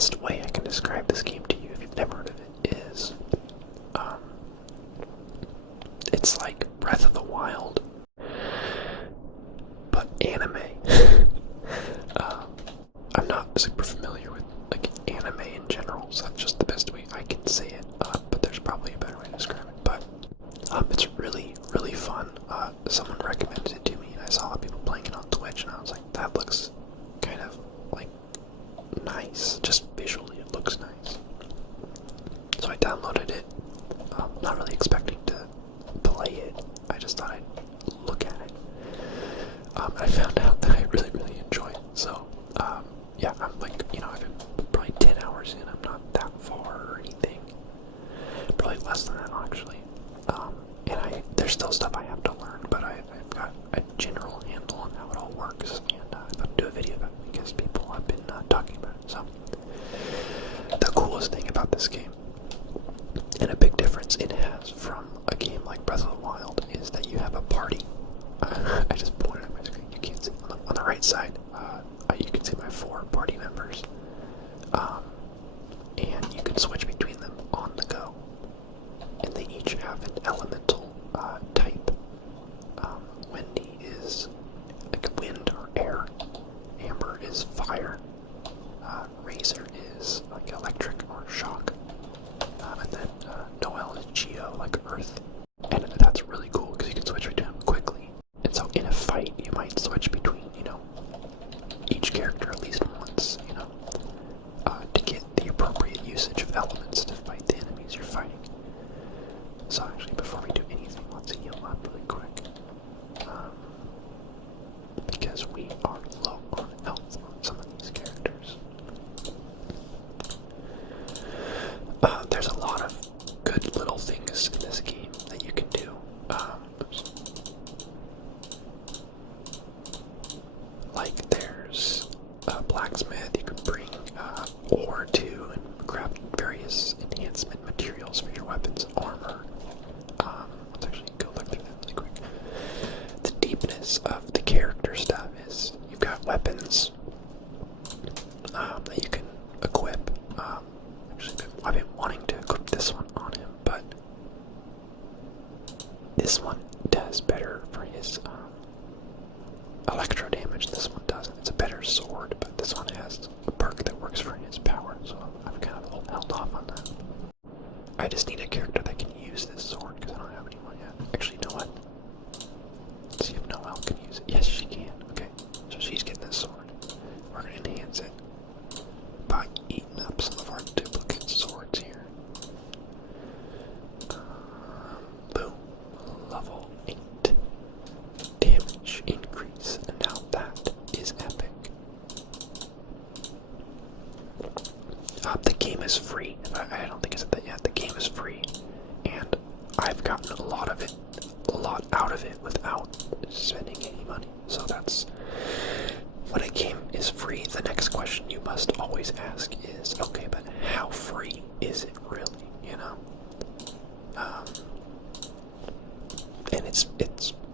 best way I can describe this game to you, if you've never heard of it, is it's like Breath of the Wild, but anime. I'm not super familiar with like anime in general, so that's just the best way I can say it. But there's probably a better way to describe it. But it's really, really fun. Someone recommended it to me, and I saw people playing it on Twitch, and I was like, that looks kind of like nice. Just visually, it looks nice. So I downloaded it. Not really expecting to play it. I just thought I'd look at it. I found out that I really, really enjoy it. So, yeah, I'm like, I've been probably 10 hours in. I'm not that far or anything. Probably less than that, actually. And there's still stuff I have to learn, but I've got a general handle on how it all works. And I thought I'd do a video about it because people have been talking about it. So, the coolest thing about this game, and a big difference it has from a game like Breath of the Wild, is that you have a party. I just pointed at my screen. You can't see on the right side. You can see my 4 party members, and you can switch between them on the go. And they each have an elemental type. Wendy is like wind or air. Amber is fire. Razor is like electric or shock. And then Noelle is Geo, like earth. And that's really cool because you can switch between them quickly. And so in a fight, you might switch between, each character at least once, to get the appropriate usage of elements to fight the enemies you're fighting. So actually, before we do anything, let's heal up really quick. Because we are low on health on some of these characters. There's a lot of good little things in this game that you can do. Like there's a blacksmith you can bring ore to and grab various enhancement materials for your weapons and armor. Let's actually go look through that really quick. The deepness of the character stuff is you've got weapons that you can equip. Actually, I've been wanting to equip this one on him, but this one does better for his electro damage. This one doesn't. It's a better sword, but this one has a perk that works for his power, so I've kind of held off on that. I just need a character that can use this sword because I don't have anyone yet. Actually, you know what? Let's see if Noelle can use it. Yes, she can. Okay, so she's getting this sword. We're going to enhance it by eating up some of our duplicate swords here. Boom. Level 8. Damage increase. And now that is epic. The game is free. I don't think I said that yet. The game is free. And I've gotten a lot out of it without spending any money. So that's, when a game is free, the next question you must always ask is, okay, but how free is it really, and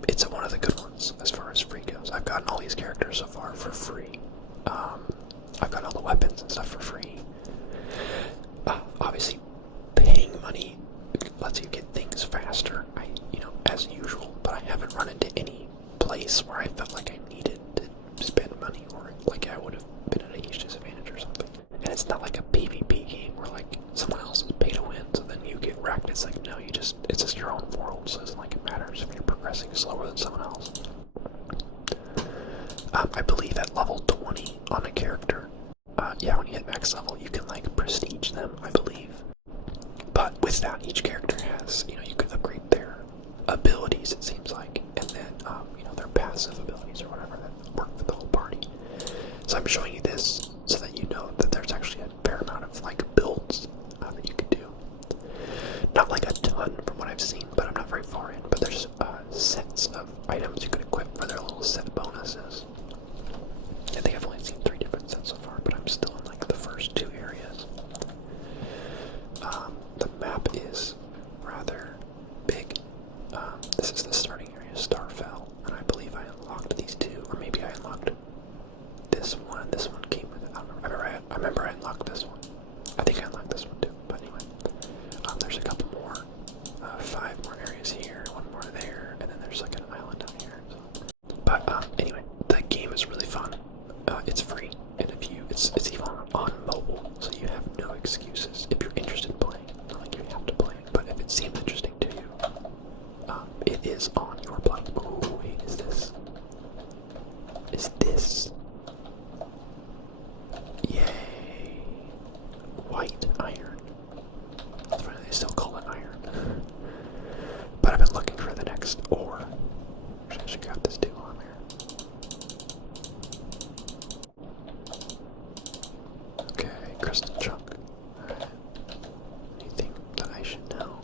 it's one of the good ones as far as free goes. I've gotten all these characters so far for free. I've got all the weapons and stuff for free. Obviously, paying money lets you get things faster, as usual, but I haven't run into any place where I felt like I needed to spend money or like I would have been at a huge disadvantage or something. And it's not like a PvP game where like someone else is pay to win, so then you get wrecked. It's like, no, it's just your own world, so it's not like it matters if you're progressing slower than someone else. I believe at level 20 on a character, when you hit max level, you can like prestige them, I believe. But with that, each character has, you can upgrade their abilities, it seems like, and then, their passive abilities or whatever that work for the whole party. So I'm showing you this so that you know that there's actually a fair amount of, like, builds that you can do. Not like a ton from what I've seen, but I'm not very far in, but there's sets of items you can equip for their little set bonuses. I think I've only seen 3 different sets so far, but I'm still in, like, the first 2 areas. The map is rather big. This is the starting area, Starfell, and I believe I unlocked these 2, or maybe I unlocked this one. This one came with should grab this too on here. Okay, crystal chunk. Alright. Anything that I should know?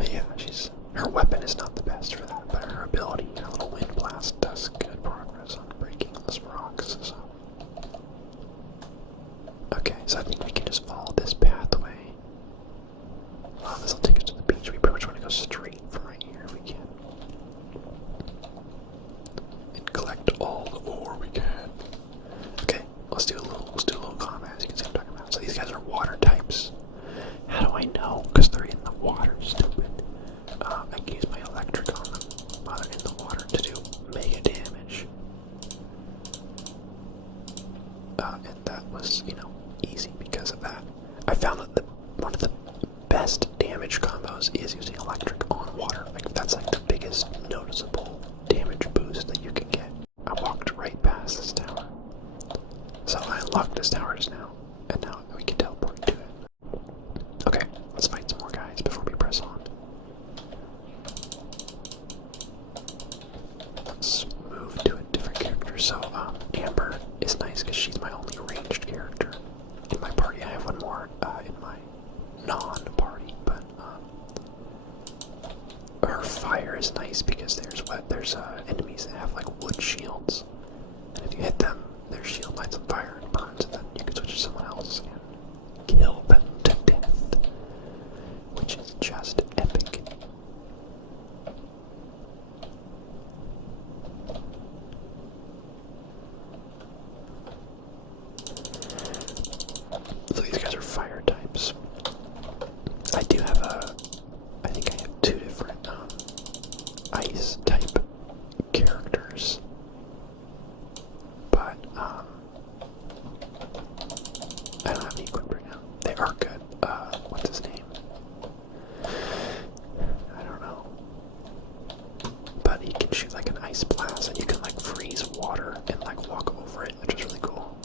Yeah, her weapon is not the best for that, but her ability, her little wind blast, does good progress on breaking those rocks, so. Okay, so I think we can just follow this pathway. Oh, this will take us to the beach. We pretty much want to go straight from right here if we can. And collect all the ore we can. Okay, let's do a little combat, as you can see what I'm talking about. So these guys are water types. How do I know? Because they're in the water, stupid. I can use my electric on them while they're in the water to do mega damage. And that was, easy because of that. I found that one of the best damage combos is using electric on water. Like, that's like the biggest noticeable damage boost that you can get. I walked right past this tower. So I unlocked this tower just now, and now we can teleport to it. Okay, let's fight some more guys before we press on. Let's move to a different character. So, Amber is nice because she's my only ranged character in my party. I have one more in my non-party, but her fire is nice because there's enemies that have like wood shields, and if you hit them, their shield lights on fire and burns, and then you can switch to someone else and kill them to death, which is just epic. So these guys are fire types. I do have I think I have two different ice type characters, but I don't have any equipped right now. They are good. What's his name? I don't know. But he can shoot like an ice blast, and you can like freeze water and like walk over it, which is really cool.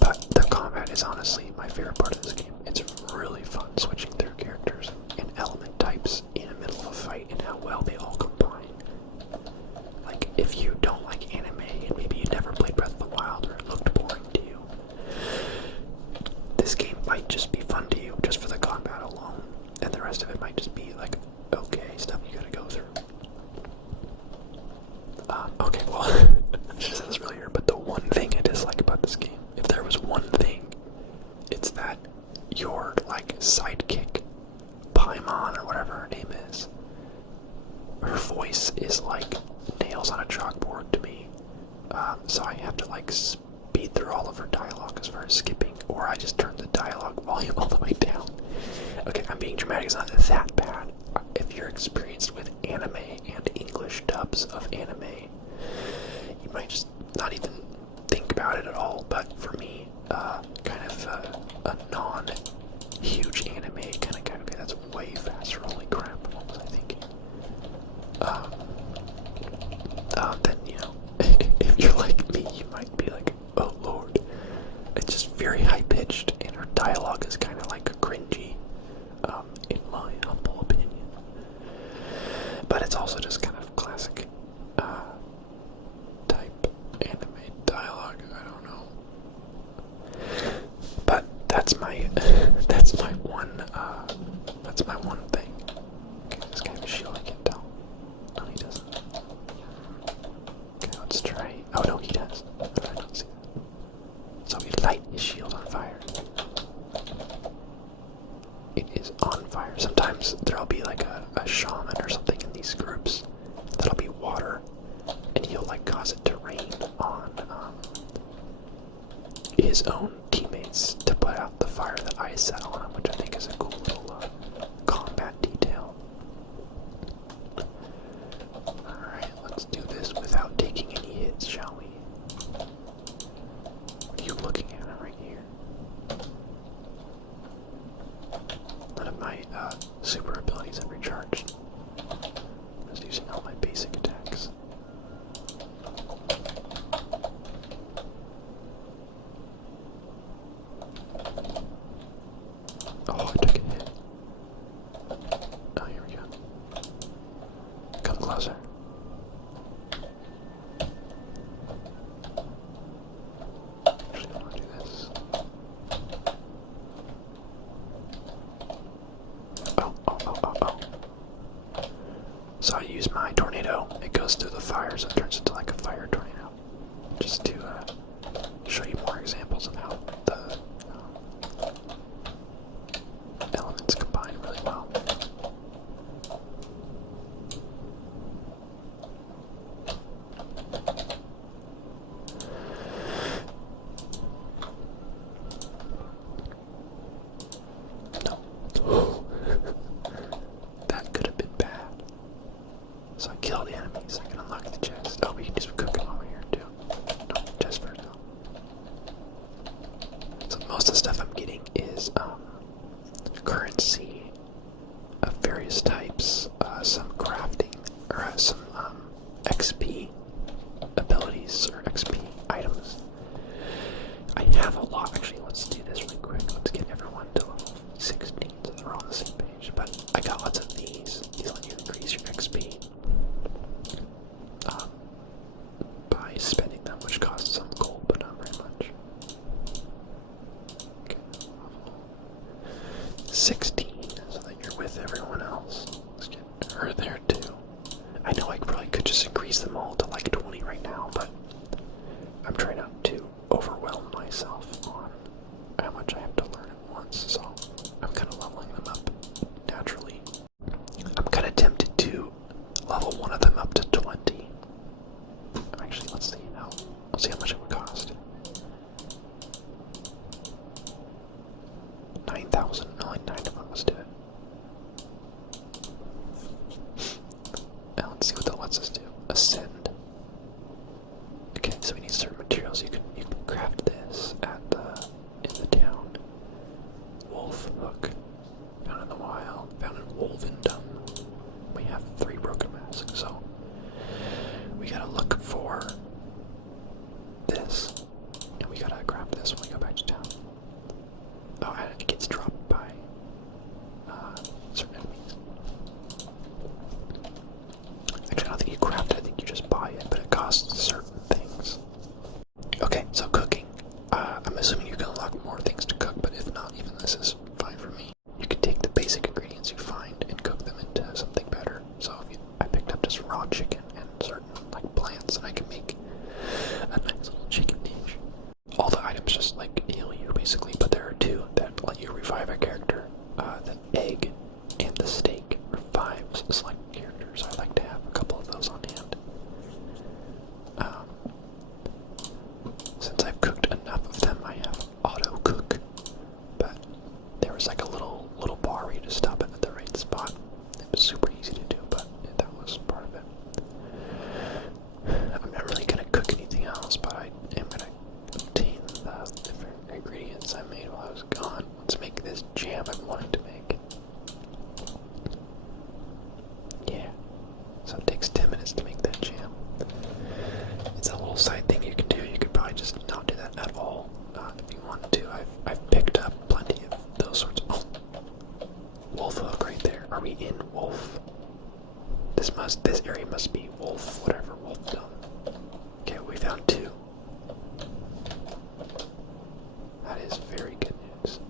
But the combat is honestly my favorite part of this game. It's really fun switching through characters and element types in the middle of a fight and how well they all combine. Like, if you don't like anime and maybe you never played Breath of the Wild or it looked boring to you, this game might just be fun to you just for the combat alone, and the rest of it might just be like, okay, stuff you gotta go through. Okay, well, I should have said this earlier, but the one thing I dislike about this game, if there was one thing, it's that your, like, sidekick, Paimon, or whatever her name is, her voice is like nails on a chalkboard to me. So I have to, like, speed through all of her dialogue as far as skipping, or I just turn the dialogue volume all the way down. Okay, I'm being dramatic, it's not that bad. If you're experienced with anime and English dubs of anime, you might just not even think about it at all, but for me, kind of a non-huge anime kind of guy, okay, that's way faster, holy crap, what was I thinking? Then, if you're like me, you might be like, oh lord, it's just very high-pitched, and her dialogue is kind of like cringy, in my humble opinion. But it's also just kind of classic, type anime dialogue, I don't know. But that's my one thing. Okay, this guy has a shield, I can't tell. No, he doesn't. Okay, let's try. Oh no, he does. I don't see that. So we light his shield on fire. It is on fire. Sometimes there'll be like a shaman or something in these groups that'll be water, and he'll like cause it to rain on his own teammates to put out the fire that I set on him, which I think is a cool little combat detail. Alright, let's do this without taking any hits, shall we? What are you looking at right here? None of my super abilities have recharged. I'm just using all my basic attacks. Oh, I took a hit. Oh, here we go. Come closer. Actually, I want to do this. Oh. So I use my tornado. It goes through the fire, so it turns into like a fire tornado. Just to show you more examples of how the elements combine really well. No. That could have been bad. So I kill the enemies, I can unlock the chest. Oh, we can do some cooking while we're here too. No, chest first though. So most of the stuff I'm getting is currency of various types, some crafting, or some XP abilities, or XP items. I have a lot, actually, let's do this really quick. Let's get everyone to level 16 so they're all on the same page. But I got lots of these. These let you increase your XP by spending them, which costs some gold, but not very much. Okay, level 16, so that you're with everyone else. Let's get her there too. I know I probably could just increase them all to like 20 right now, but I'm trying not to overwhelm myself on how much I have to learn at once, so I'm kind of leveling them up naturally. I'm kind of tempted to level one of them up to 20. Actually, let's see how much it would cost. 9,000, only 9 of them, let's do it. Now let's see what that lets us do. Ascend. Okay, so we need certain materials. You can craft this at in the town. Wolf hook. Found in the wild. Found in Wolven Dung. We have 3 broken masks, so we gotta look for this. And we gotta grab this when we go back to town. Oh, and it gets dropped by certain enemies. Actually, I don't think you craft it, I think you just buy it, but it costs certain things. Okay, so cooking. I'm assuming you can unlock more things to cook, but if not, even this is fine for me. You can take the basic ingredients you find and cook them into something better. So I picked up just raw chicken and certain like plants, and I can make a nice little chicken dish. All the items just like heal you basically, but there are 2 that let you revive a character. The egg and the steak revives select characters. So I like to have a couple of those on hand. Since I've cooked enough of them, I have auto cook, but there was like a little bar where you just stop it at the right spot. It was super easy to do, but that was part of it. I'm not really gonna cook anything else, but I am gonna obtain the different ingredients I made while I was gone. Let's make this jam I'm wanting to make. Yeah, so it takes 10 minutes to make that jam. It's a little side thing you can do. You could probably just not do that at all if you wanted to. I've picked up plenty of those sorts of... Oh! Wolf hook right there. Are we in Wolf? This area must be Wolf, whatever Wolf done. Okay, we found 2. That is very good news.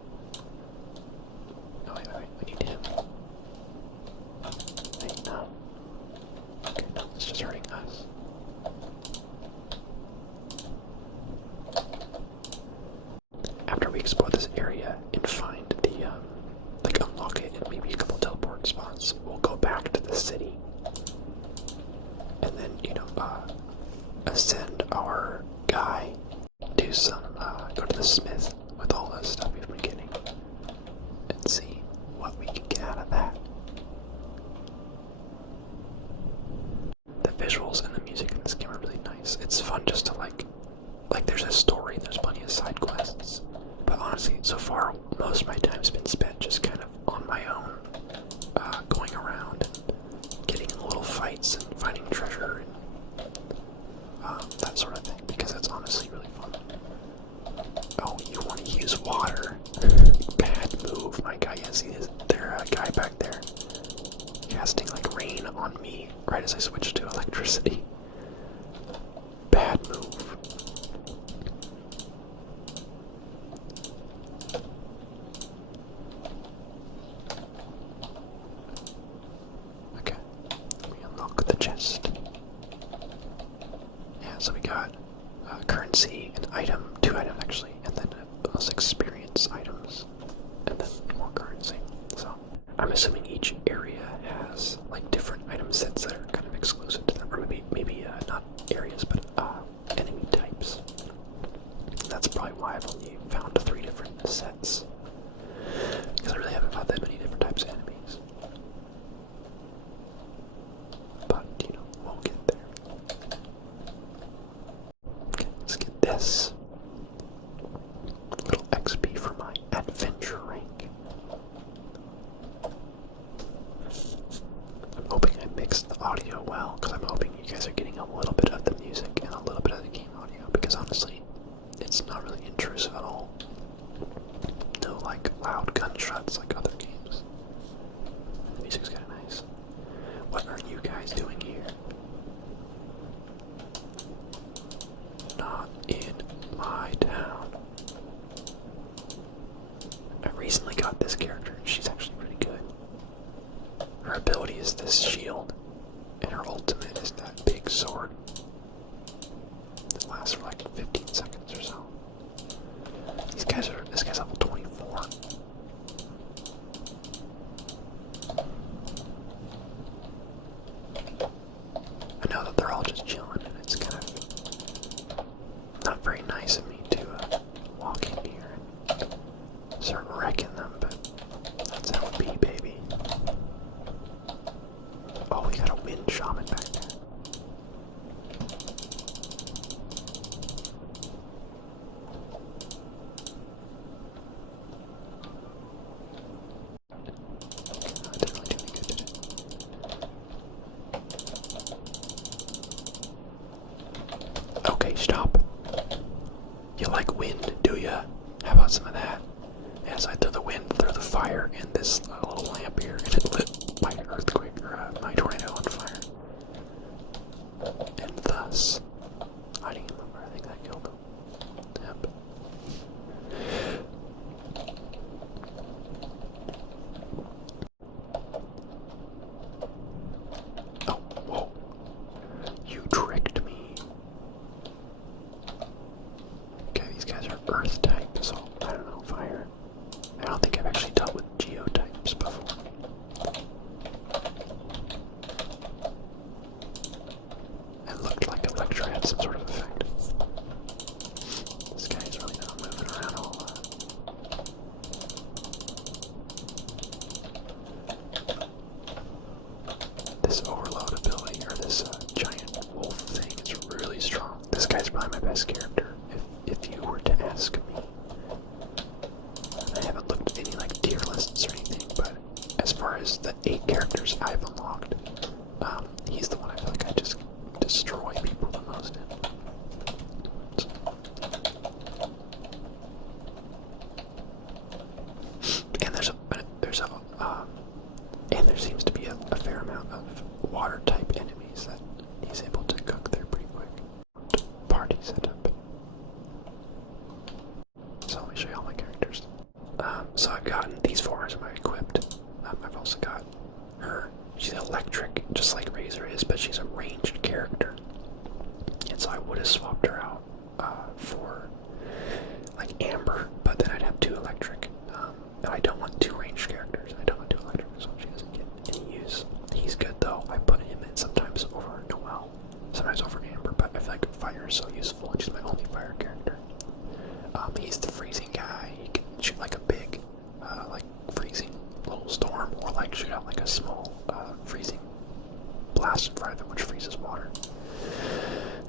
No, wait, we need him. Wait, no. Okay, no, it's just hurting us. After we explore this area and find the, like unlock it and maybe a couple teleport spots, we'll go back to the city. And then, ascend our guy, do some, go to the smith with all the stuff we've been getting, and see what we can get out of that. The visuals and the music in this game are really nice. It's fun just to like there's a story, there's plenty of side quests, but honestly, so far, most of my time's been spent just kind of on my own, going around and getting in little fights and finding treasure and that sort of thing, because it's honestly really fun. Oh, you want to use water? Bad move. My guy right as I switched to electricity. Bad move. Okay, we unlock the chest. Yeah, so we got currency, an item, 2 items actually, and then those experience items, and then more currency. So I'm assuming each area has like different item sets that are kind of exclusive to them, or maybe not areas, but enemy types. And that's probably why I've only found 3 different sets, because I really haven't found that many different types of enemies. But you know, we'll get there. Okay, let's get this. Little XP for my adventure rank. I'm hoping I mixed the audio well, because I'm hoping you guys are getting a little bit of the music and a little bit of the game audio, because honestly, it's not really intrusive at all. No like loud gunshots like other games. The music's kind of nice. What are you guys doing here? Not in my town. I recently got this character, and she's actually pretty good. Her ability is this shield, and her ultimate is that big sword that lasts for like 15 seconds or so. This guy's level 24. I know that they're all just chilling, and it's kind of not very nice of me to walk in here and start wrecking them, but that's how it be, baby. Oh, we got a wind shaman back there. I didn't really do any good today. Okay, stop. You like wind, do ya? How about some of that? As I threw the wind through the fire in this little lamp here, and it lit my earthquake, or my tornado on fire. And thus, I didn't remember, I think that killed him. Yep. Oh, whoa. You tricked me. Okay, these guys are earth type, so I don't know, fire. I don't think I've actually dealt with geotypes before. It looked like Electra had some sort of effect. This guy's really not moving around a whole lot. This overload ability, or this giant wolf thing, is really strong. This guy's probably my best character, if you were to ask me. I haven't looked at any like tier lists or anything, but as far as the 8 characters I've unlocked, he's the one I feel like I just destroy people the most in. And there seems to be a fair amount of water type enemies that he's able to cook there pretty quick. Party setup. So let me show you all my characters. So I've gotten these 4 am I equipped. I've also got her. She's electric, just like Razor is, but she's a ranged character. And so I would have swapped her out for like Amber, but then I'd have 2 electric. And I don't want 2 ranged characters. I don't want 2 electric, so she doesn't get any use. He's good though. I put him in sometimes over Noelle, sometimes over Amber, but I feel like fire is so useful, and she's my only fire character. He's the freezing guy. He can shoot like a big, like freezing little storm, or like shoot out like a small, freezing blast of fire which freezes water.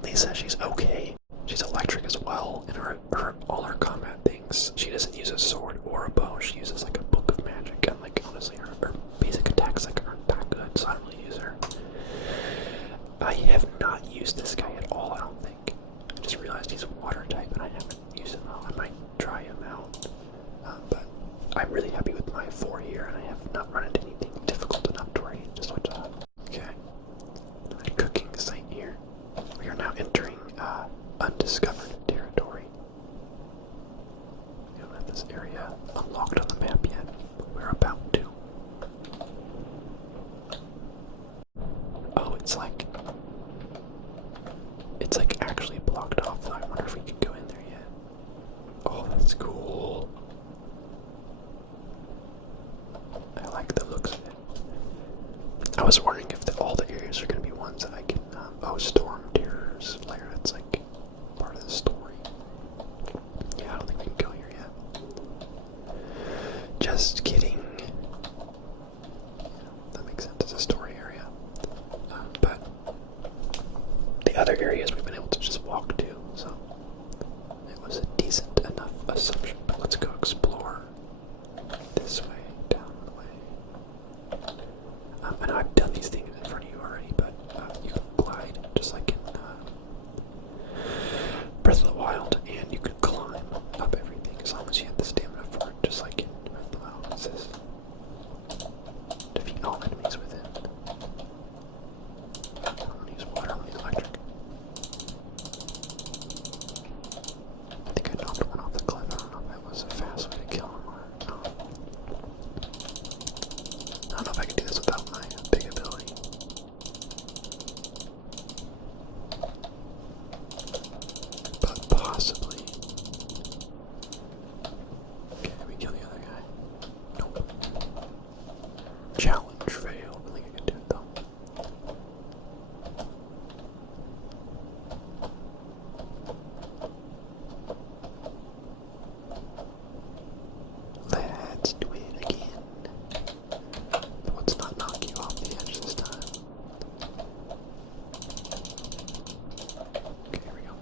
Lisa, she's okay. She's electric as well, and all her combat things. She doesn't use a sword or a bow. She uses like a book of magic, and like honestly, her basic attacks like aren't that good, so I don't really use her. I have not used this guy at all. I don't think. I just realized he's water type, and I haven't used him at all. I might try him out, but I'm really happy with my 4 here, and I have not run into anything difficult enough to where I just switch up. Okay. undiscovered territory. We don't have this area unlocked on the map yet, but we're about to. Oh, it's like actually blocked off, though. I wonder if we can go in there yet. Oh, that's cool. I like the looks of it. I was wondering if all the areas are going to be ones that I can, oh, Storm Terror's lair, that's like part of the story. Yeah, I don't think we can go here yet. Just kidding. That makes sense, it's a story area. But the other areas we've been able to just walk to, so it was a decent enough assumption. But let's go explore this way, down the way. I know I've done these things in front of you already, but you can glide just like in Breath of the Wild, and you can climb up everything as long as you have the stamina for it, just like in Breath of the Wild. It says defeat all enemies within. I don't want to use water, I want to use electric. I think I knocked one off the cliff. I don't know if that was a fast way to kill him or not. I don't know if I can do this without my big ability. But possibly. Okay, we kill the other guy. Nope. Challenge failed. I think I can do it though. Let's do it again. Let's not knock you off the edge this time. Okay, here we go.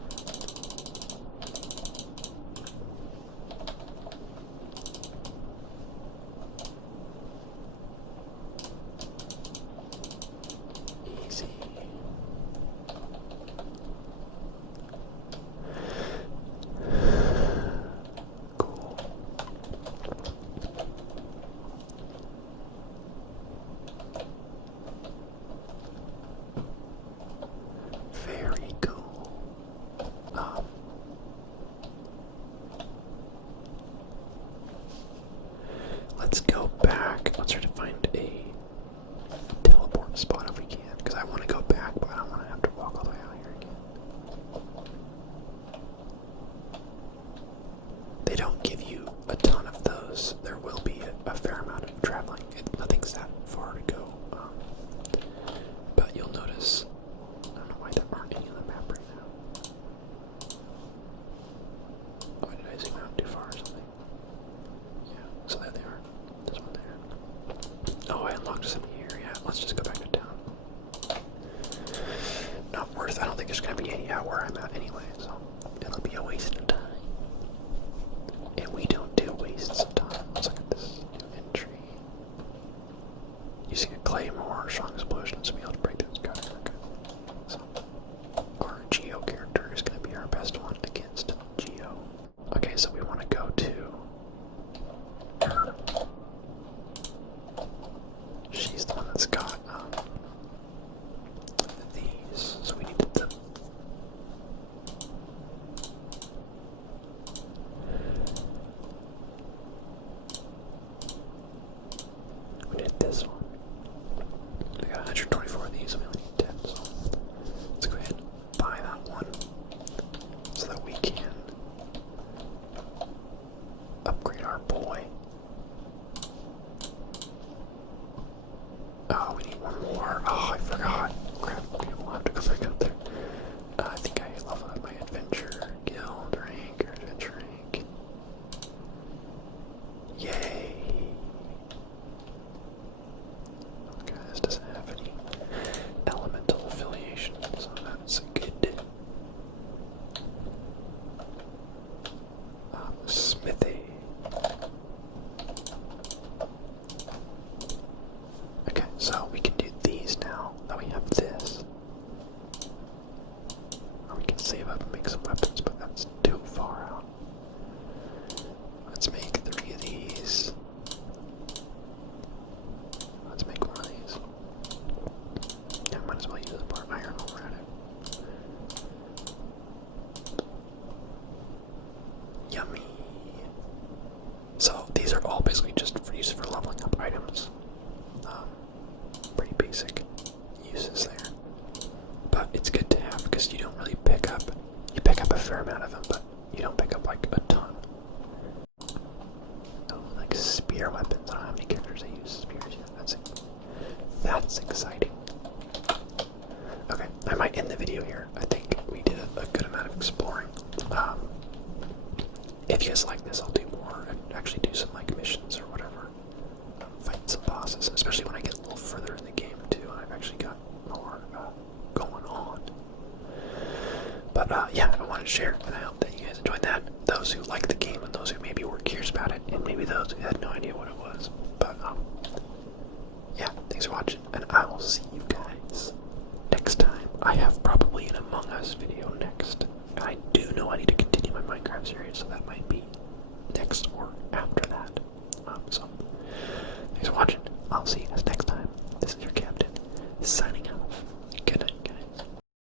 that's exciting. Okay, I might end the video here. I think we did a good amount of exploring. If you guys like this, I'll do more and actually do some like missions or whatever. Fight some bosses, especially when I get a little further in the game too, and I've actually got more going on. But yeah, I wanted to share, and I hope that you guys enjoyed that. Those who like the game, and those who maybe were curious about it, and maybe those who had no idea what it was. But yeah, thanks for watching, and I will see you guys next time. I have probably an Among Us video next. And I do know I need to continue my Minecraft series, so that might be